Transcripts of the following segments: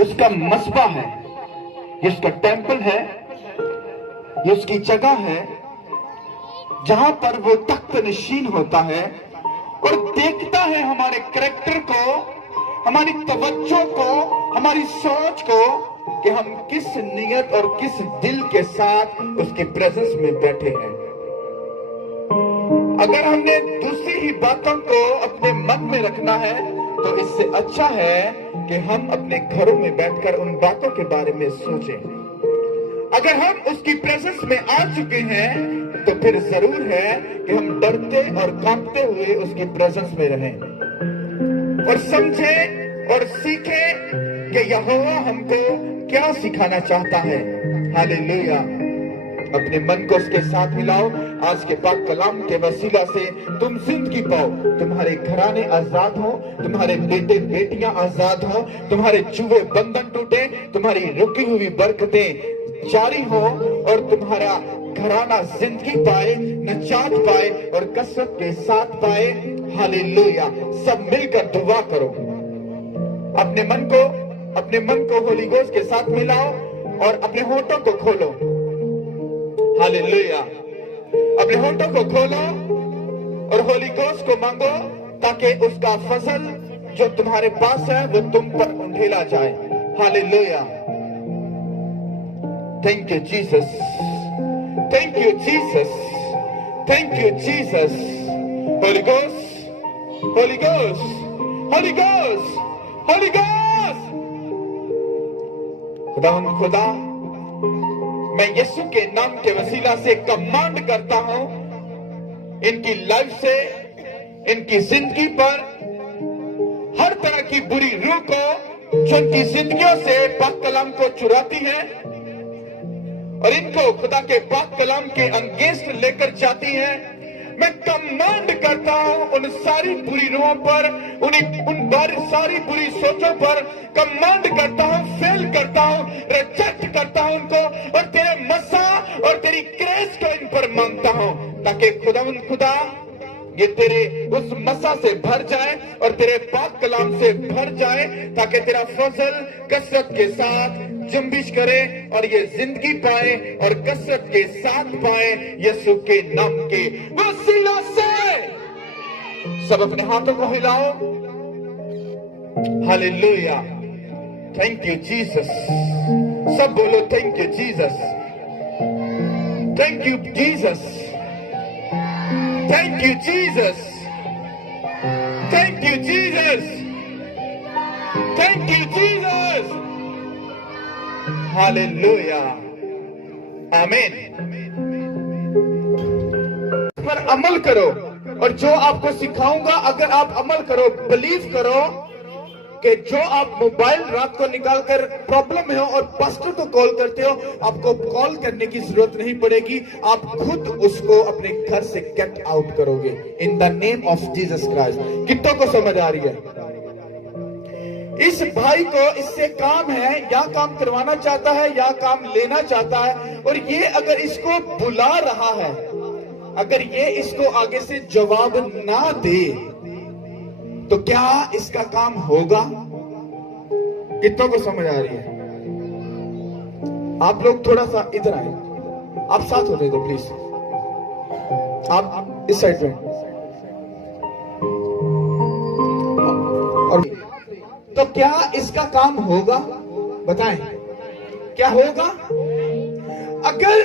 उसका मस्बा है, ये उसका टेंपल है, ये उसकी जगह है जहां पर वो तख्त नशीन होता है और देखता है हमारे कैरेक्टर को, हमारी तवज्जो को, हमारी सोच को, कि हम किस नियत और किस दिल के साथ उसके प्रेजेंस में बैठे हैं। अगर हमने दूसरी ही बातों को अपने मन में रखना है तो इससे अच्छा है कि हम अपने घरों में बैठकर उन बातों के बारे में सोचें। अगर हम उसकी प्रेजेंस में आ चुके हैं तो फिर जरूर है कि हम डरते और कांपते हुए उसकी प्रेजेंस में रहें और समझें और सीखें कि यहोवा हमको क्या सिखाना चाहता है। हालेलुया। अपने मन को उसके साथ मिलाओ। आज के पाक कलाम के वसीला से तुम जिंदगी पाओ, तुम्हारे घराने आजाद हो, तुम्हारे बेटे बेटियां आजाद हो, तुम्हारे जुए बंधन टूटे, तुम्हारी रुकी हुई बरकतें जारी हो और तुम्हारा घराना जिंदगी पाए, नजात पाए और कसरत के साथ पाए। हालेलुया। सब मिलकर दुआ करो। अपने मन को होली गोस्ट के साथ मिलाओ और अपने होठों को खोलो। हालेलुया। अपने होठों को खोलो और होली गोस्ट को मांगो ताकि उसका फजल जो तुम्हारे पास है वो तुम पर उंडेला जाए। Hallelujah. Thank you Jesus, thank you Jesus, thank you Jesus. Holi ghost, Holi ghost, Holi ghost, Holi ghost. खुदा, मैं यीशु के नाम के वसीला से कमांड करता हूं इनकी लाइफ से, इनकी जिंदगी पर हर तरह की बुरी रूह को जो इनकी जिंदगियों से पाक कलाम को चुराती है और इनको खुदा के पाक कलाम के अगेंस्ट लेकर जाती है। मैं कमांड करता हूं उन सारी बुरी रूहों पर, सारी बुरी सोचों पर कमांड करता हूं, फेल करता हूं, रिजेक्ट करता हूं उनको और तेरे मसा और तेरी ग्रेस को इन पर मांगता हूं ताकि खुदा ये तेरे उस मसा से भर जाए और तेरे पाक कलाम से भर जाए ताकि तेरा फजल कसरत के साथ जंबिश करे और ये जिंदगी पाए और कसरत के साथ पाए यीशु के नाम के वसीला से। सब अपने हाथों को हिलाओ। हालेलुया। Thank you Jesus. सब बोलो thank you Jesus, thank you Jesus, thank you Jesus, thank you Jesus, thank you Jesus. Hallelujah. आमीन। पर अमल करो और जो आपको सिखाऊंगा अगर आप अमल करो, बिलीव करो कि जो आप मोबाइल रात को निकालकर प्रॉब्लम है और पास्टर को कॉल करते हो, आपको कॉल करने की जरूरत नहीं पड़ेगी, आप खुद उसको अपने घर से गेट आउट करोगे in the name of Jesus Christ. कितनों को समझ आ रही है? इस भाई को इससे काम है, या काम करवाना चाहता है या काम लेना चाहता है, और ये अगर इसको बुला रहा है, अगर ये इसको आगे से जवाब ना दे तो क्या इसका काम होगा? कितनों को समझ आ रही है? आप लोग थोड़ा सा इधर आए, आप साथ हो जाए तो प्लीज, आप इस साइड में। और तो क्या इसका काम होगा? बताएं, क्या होगा? अगर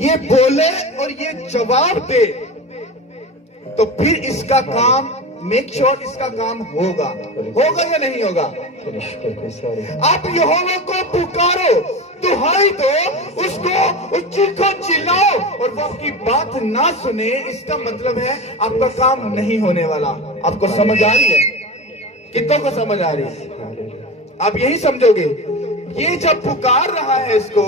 ये बोले और ये जवाब दे तो फिर इसका काम, मेक श्योर इसका काम होगा या नहीं होगा? आप यहोवा को पुकारो, दुहाई दो, उसको चीखो, चिल्लाओ और वो आपकी बात ना सुने, इसका मतलब है आपका काम नहीं होने वाला। आपको समझ आ रही है? कितनों को समझ आ रही है? आप यही समझोगे, ये जब पुकार रहा है इसको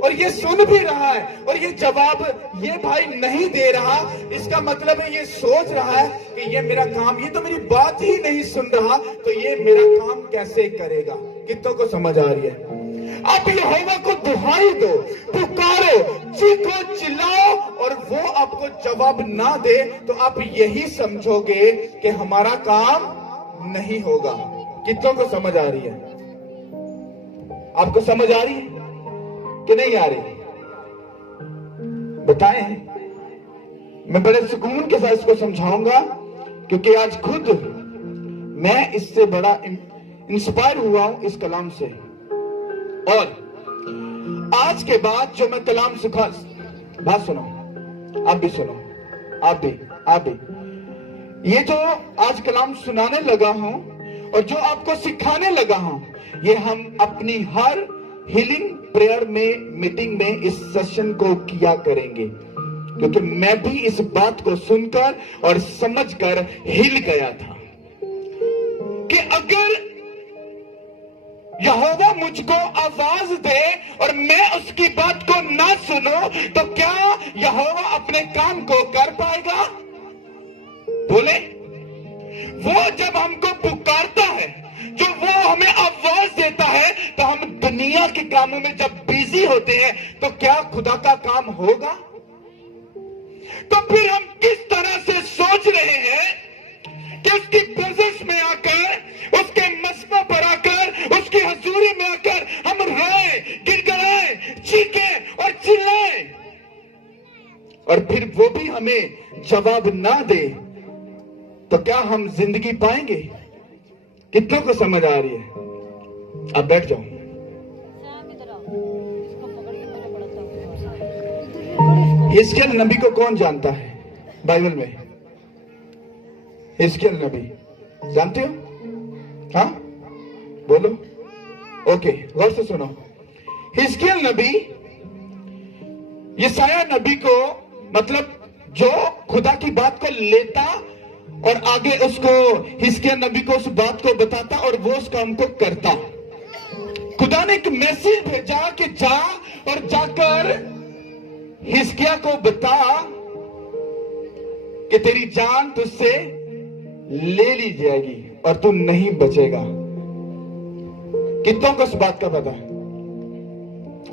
और ये सुन भी रहा है और ये जवाब ये भाई नहीं दे रहा, इसका मतलब है ये सोच रहा है कि ये मेरा काम, ये तो मेरी बात ही नहीं सुन रहा, तो ये मेरा काम कैसे करेगा? कितनों को समझ आ रही है? आप यहोवा को दुहाई दो, पुकारो, चीखो, चिल्लाओ और वो आपको जवाब ना दे तो आप यही समझोगे कि हमारा काम नहीं होगा। कितनों को समझ आ रही है? आपको समझ आ रही है कि नहीं आ रही? बताएं। मैं बड़े सुकून के साथ इसको समझाऊंगा, क्योंकि आज खुद मैं इससे बड़ा इंस्पायर हुआ हूं इस कलाम से। और आज के बाद जो मैं कलाम सिखा, बात सुनो, आप भी सुनो, आप भी ये जो आज कलाम सुनाने लगा हूं और जो आपको सिखाने लगा हूं, ये हम अपनी हर हीलिंग प्रेयर में, मीटिंग में इस सेशन को किया करेंगे, क्योंकि मैं भी इस बात को सुनकर और समझकर हिल गया था कि अगर यहोवा मुझको आवाज दे और मैं उसकी बात को ना सुनो, तो क्या यहोवा अपने काम को कर पाएगा? बोले, वो जब हमको पुकारता है, जो वो हमें आवाज देता है, तो हम दुनिया के कामों में जब बिजी होते हैं, तो क्या खुदा का काम होगा? तो फिर हम किस तरह से सोच रहे हैं कि उसकी प्रेजेंस में आकर, उसके मस्बा पर आकर, उसकी हजूरी में आकर हम रोए, गिड़गिड़ाए, चीखें और चिल्लाएं, और फिर वो भी हमें जवाब ना दे, तो क्या हम जिंदगी पाएंगे? कितनों को समझ आ रही है? अब बैठ जाओ। हिजकिय्याह नबी को कौन जानता है बाइबल में? हिजकिय्याह नबी जानते हो? हाँ, बोलो। ओके, गौर से सुनो। हिजकिय्याह नबी यशायाह नबी को, मतलब जो खुदा की बात को लेता और आगे उसको, हिजकिय्याह नबी को उस बात को बताता और वो उस काम को करता। खुदा ने एक मैसेज भेजा कि जा और जाकर हिजकिय्याह को बता कि तेरी जान तुझसे ले ली जाएगी और तू नहीं बचेगा। कितनों को इस बात का पता है?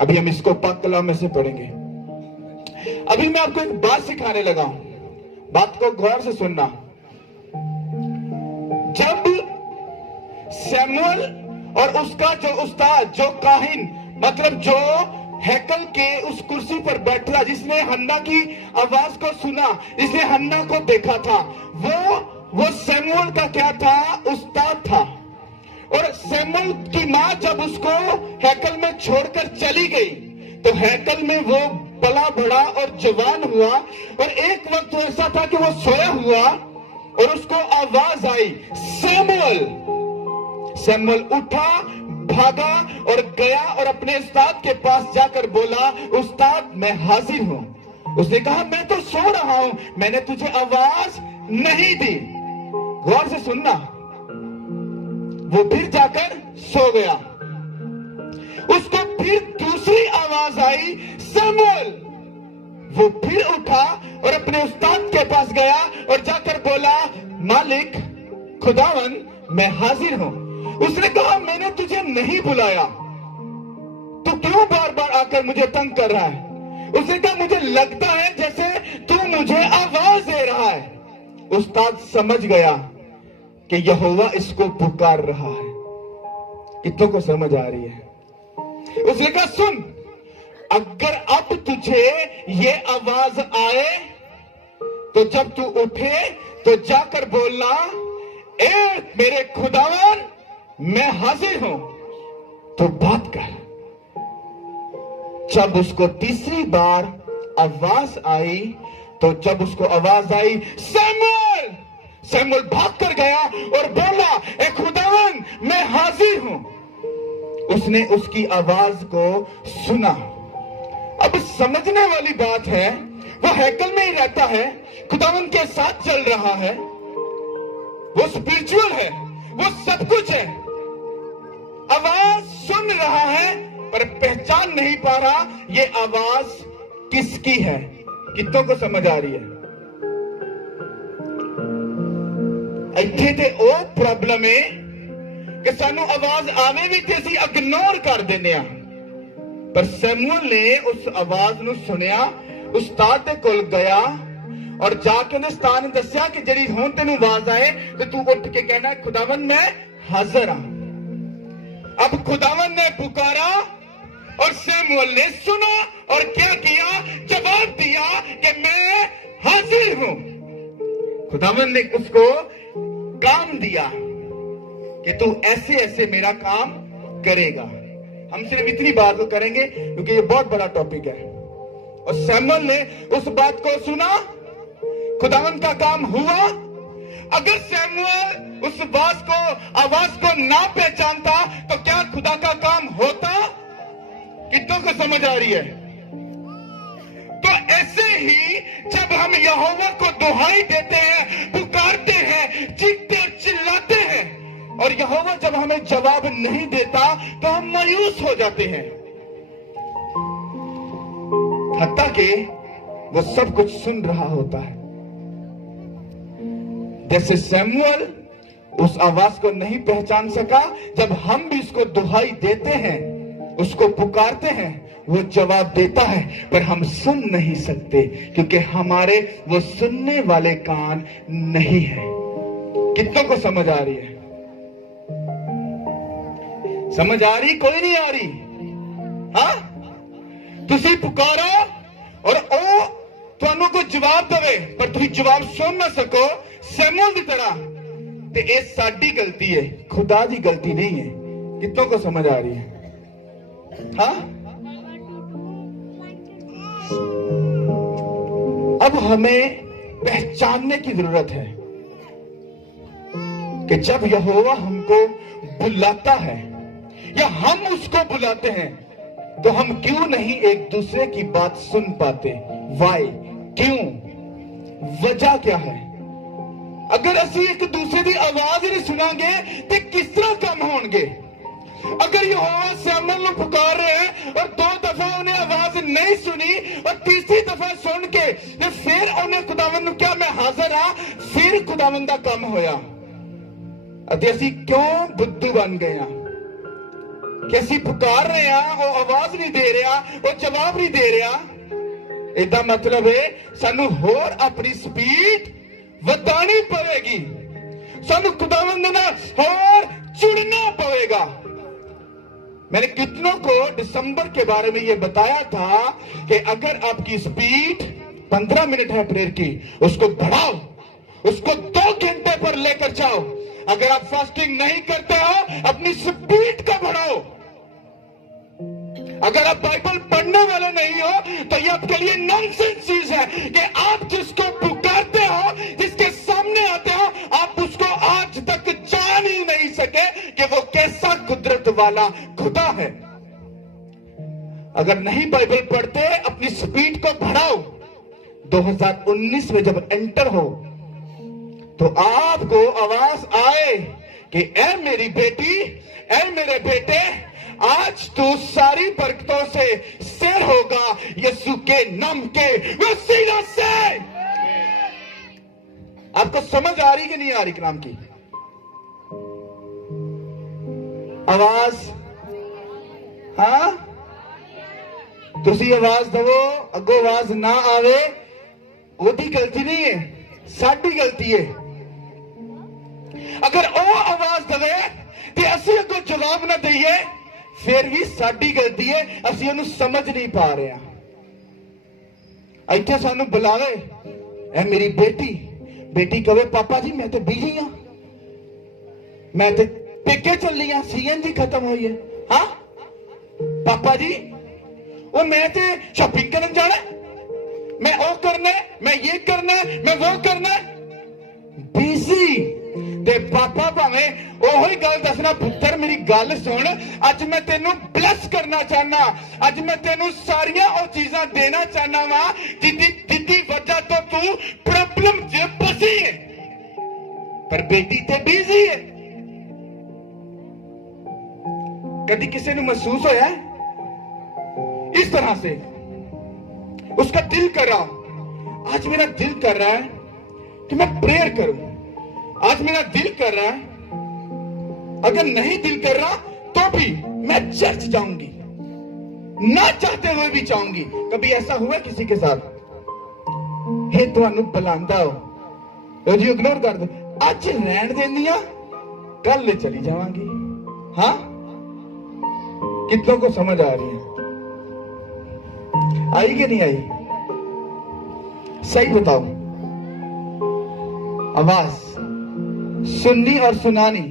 अभी हम इसको पाक कलाम में से पढ़ेंगे। अभी मैं आपको एक बात सिखाने लगा हूं, बात को गौर से सुनना। जब सैमुअल और उसका जो उस्ताद, जो काहिन, मतलब जो हैकल के उस कुर्सी पर बैठा, जिसने हन्ना की आवाज को सुना, जिसने हन्ना को देखा था, वो सैमुअल का क्या था? उस्ताद था। और सैमुअल की मां जब उसको हैकल में छोड़कर चली गई, तो हैकल में वो पला बढ़ा और जवान हुआ। और एक वक्त तो ऐसा था कि वो सोया हुआ और उसको आवाज आई, सैमुअल। सैमुअल उठा, भागा और गया और अपने उस्ताद के पास जाकर बोला, उस्ताद मैं हाजिर हूं। उसने कहा, मैं तो सो रहा हूं, मैंने तुझे आवाज नहीं दी। गौर से सुनना। वो फिर जाकर सो गया। उसको फिर दूसरी आवाज आई, सैमुअल। वो फिर उठा और अपने उस्ताद के पास गया और जाकर बोला, मालिक, खुदावन मैं हाजिर हूं। उसने कहा, मैंने तुझे नहीं बुलाया, तू क्यों बार बार आकर मुझे तंग कर रहा है? उसने कहा, मुझे लगता है जैसे तू मुझे आवाज दे रहा है। उस्ताद समझ गया कि यहोवा इसको पुकार रहा है। कितनों को समझ आ रही है? उसने कहा, सुन, अगर अब तुझे ये आवाज आए तो जब तू उठे तो जाकर बोलना, ए मेरे खुदावन मैं हाजिर हूं, तो बात कर। जब उसको तीसरी बार आवाज आई, तो जब उसको आवाज आई, सैमुअल, सैमुअल भाग कर गया और बोला, ए खुदावन मैं हाजिर हूं। उसने उसकी आवाज को सुना। अब समझने वाली बात है, वो हैकल में ही रहता है, खुदावन के साथ चल रहा है, वो स्पिरिचुअल है, वो सब कुछ है, आवाज सुन रहा है पर पहचान नहीं पा रहा ये आवाज किसकी है। कितनों को समझ आ रही है? ਇੱਥੇ ਤੇ ਉਹ ਪ੍ਰੋਬਲਮ ਹੈ ਕਿ ਸਾਨੂੰ ਆਵਾਜ਼ ਆਵੇ ਵੀ ਤੇ ਅਸੀਂ ਇਗਨੋਰ ਕਰ ਦਿੰਦੇ ਆ। ਪਰ ਸੈਮੂਅਲ ਨੇ ਉਸ ਆਵਾਜ਼ ਨੂੰ ਸੁਣਿਆ, ਉਸਤਾਦ ਦੇ ਕੋਲ ਗਿਆ और जाके उन्हें उस्ताद ने दसिया कि जड़ी हुण तैनूं आवाज आए तो तू उठ के कहना, खुदावन मैं हाजिर हां। अब खुदावन ने पुकारा और शमूएल ने सुना और क्या किया? जवाब दिया कि मैं हाजिर हूं। खुदावन ने उसको काम दिया कि तू ऐसे ऐसे मेरा काम करेगा। हम सिर्फ इतनी बात तो करेंगे क्योंकि ये बहुत बड़ा टॉपिक है। और शमूएल ने उस बात को सुना, खुदावन का काम हुआ। अगर शमूएल उस आवाज को ना पहचानता तो क्या खुदा का काम होता? कितनों को समझ आ रही है? तो ऐसे ही जब हम यहोवा को दुहाई देते हैं, पुकारते हैं, चीखते और चिल्लाते हैं, और यहोवा जब हमें जवाब नहीं देता तो हम मायूस हो जाते हैं। हत्ता कि वो सब कुछ सुन रहा होता है। जैसे शमूएल उस आवाज को नहीं पहचान सका, जब हम भी उसको दुहाई देते हैं, उसको पुकारते हैं, वो जवाब देता है, पर हम सुन नहीं सकते क्योंकि हमारे वो सुनने वाले कान नहीं है। कितनों को समझ आ रही है? समझ आ रही? कोई नहीं आ रही? हाँ, तुसी पुकारो और ओ तुहानू को जवाब देवे, पर तुसी जवाब सुन ना सको शमूएल की तरह, ते ये साडी गलती है, खुदा की गलती नहीं है। कितनों को समझ आ रही है? हाँ, अब हमें पहचानने की जरूरत है कि जब यहोवा हमको बुलाता है या हम उसको बुलाते हैं तो हम क्यों नहीं एक दूसरे की बात सुन पाते? वाई? क्यों? वजह क्या है? अगर असी एक दूसरे की आवाज नहीं सुनांगे तो किस तरह काम होंगे? अगर यहोवा शमूएल को पुकार रहे हैं और 2 दफा उन्हें आवाज नहीं सुनी और तीसरी दफा सुन के फिर उन्हें खुदावंद क्या मैं हाजिर हाँ, फिर खुदावंद का काम होया। असी क्यों बुद्धू बन गए हैं कि असी पुकार रहे हैं, वो आवाज नहीं दे रहा, वो जवाब नहीं दे रहा। इदा मतलब है सानू होर अपनी स्पीड वधानी पवेगी, सानू खुदावंद ना होर चुनना पवेगा। मैंने कितनों को दिसंबर के बारे में यह बताया था कि अगर आपकी स्पीड 15 मिनट है प्रेयर की, उसको बढ़ाओ, उसको 2 घंटे पर लेकर जाओ। अगर आप फास्टिंग नहीं करते हो, अपनी स्पीड को बढ़ाओ। अगर आप बाइबल पढ़ने वाले नहीं हो तो यह आपके लिए नॉनसेंस चीज है कि आप जिसको पुकारते हो, जिसके सामने आते हो, आप उसको आज तक जान ही नहीं सके कि वो कैसा कुदरत वाला खुदा है। अगर नहीं बाइबल पढ़ते, अपनी स्पीड को बढ़ाओ। 2019 में जब एंटर हो तो आपको आवाज आए कि ऐ मेरी बेटी, ऐ मेरे बेटे, आज तो सारी बरकतों से सैर होगा यीशु के नाम के वसीला से। आपको समझ आ रही कि नहीं आ रही कलाम की आवाज? हाँ, तुसी आवाज दवो, अगो आवाज ना आवे, ओदी गलती नहीं है, साडी गलती है। अगर ओ आवाज दवे ते असी अगो जवाब ना दईए, फिर भी साडी गलती है, असी उन्हें समझ नहीं पा रहे हैं। इत्थे सानू बुलावे, ऐ मेरी बेटी, बेटी कहे पापा जी मैं तो बिजी हाँ, मैं तो पेके चली हाँ, CNG खत्म हुई है। हाँ पापा जी, वो मैं तो शॉपिंग करने जाना, मैं वो करना, मैं ये करना, मैं वो करना, बिजी। ते पापा भावें ओही गल दसना, पुत्र मेरी गल सुन, अज मैं तेनू ब्लस करना चाहना, अज मैं तेनू सारियां ओ चीजां देना चाहना वा जिदी वजह तो तू प्रॉब्लम च फसी है, पर बेटी ते बिजी है। कभी किसी ने महसूस होया इस तरह से? उसका दिल कर रहा, आज मेरा दिल कर रहा है कि मैं प्रेयर करूं, आज मेरा दिल कर रहा है, अगर नहीं दिल कर रहा तो भी मैं चर्च जाऊंगी, ना चाहते हुए भी जाऊंगी। कभी ऐसा हुआ किसी के साथ? हे तुहानू बुलांदा हो जी इग्नोर कर दो, आज रहन देनी आ, कल चली जावांगी। हाँ कितनों को समझ आ रही है? आई कि नहीं आई? सही बताओ। आवाज सुननी और सुनानी,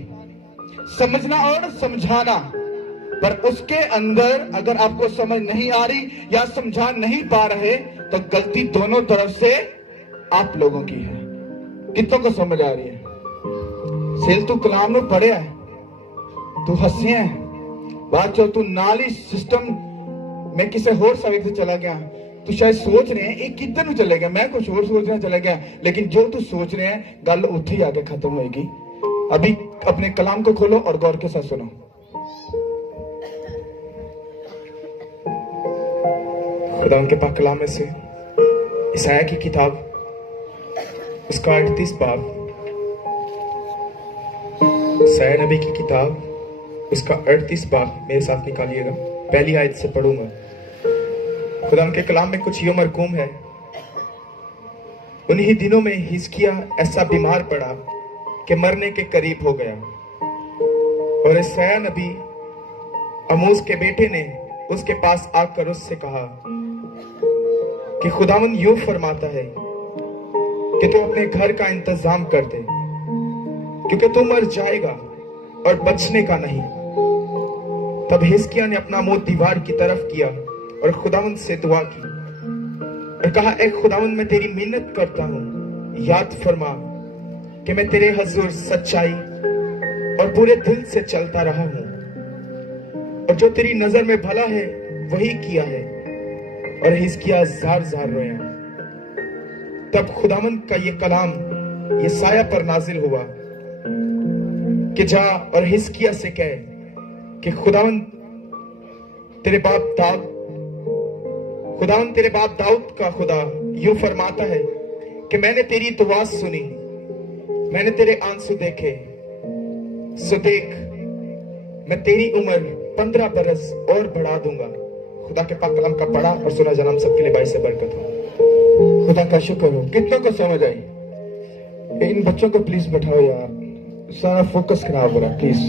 समझना और समझाना, पर उसके अंदर अगर आपको समझ नहीं आ रही या समझा नहीं पा रहे तो गलती दोनों तरफ से आप लोगों की है। कितनों को समझ आ रही है? सेल तू कलाम में पढ़िया है, तू हंसिया है, बात चो तू नाल ही सिस्टम में किसी होर साइड से चला गया। तू शायद सोच रहे हैं एक किधर चले गया, मैं कुछ और सोचने चला गया, लेकिन जो तू सोच रहे हैं गल उठी ही आके खत्म होगी। अभी अपने कलाम को खोलो और गौर के साथ सुनो। खुदा उनके पाक कलाम में से ईसाया की किताब उसका 38 बाब, ईसाया नबी की किताब उसका 38 बाब मेरे साथ निकालिएगा। पहली आयत से पढ़ूंगा। खुदा उनके कलाम में कुछ यूं मरकूम है। उन्हीं दिनों में हिजकिय्याह ऐसा बीमार पड़ा कि मरने के करीब हो गया, और ईसाया नबी आमोस के बेटे ने उसके पास आकर उससे कहा कि खुदावंद यूं फरमाता है कि तू अपने घर का इंतजाम कर दे, क्योंकि तू मर जाएगा और बचने का नहीं। तब हिजकिय्याह ने अपना मुंह दीवार की तरफ किया और खुदावंद से दुआ की और कहा, ऐ खुदावंद, मैं तेरी मिन्नत करता हूं, याद फरमा कि मैं तेरे हजूर सच्चाई और पूरे दिल से चलता रहा हूं, और जो तेरी नजर में भला है वही किया है। और हिजकिय्याह जार जार रोया। तब खुदावंद का ये कलाम यशायाह पर नाजिल हुआ कि जा और हिजकिय्याह से कह कि खुदावंद तेरे बाप दाऊद का खुदा यूं फरमाता है कि मैंने तेरी दुआ सुनी, मैंने तेरे आंसू देखे, सो देख मैं तेरी उम्र 15 बरस और बढ़ा दूंगा। खुदा के पाक कलाम का पढ़ा और सुना जनाब सबके लिए बाइस से बरकत हो। खुदा का शुक्र हो। कितनों को समझ आई? इन बच्चों को प्लीज बैठाओ यार, सारा फोकस खराब हो रहा है प्लीज।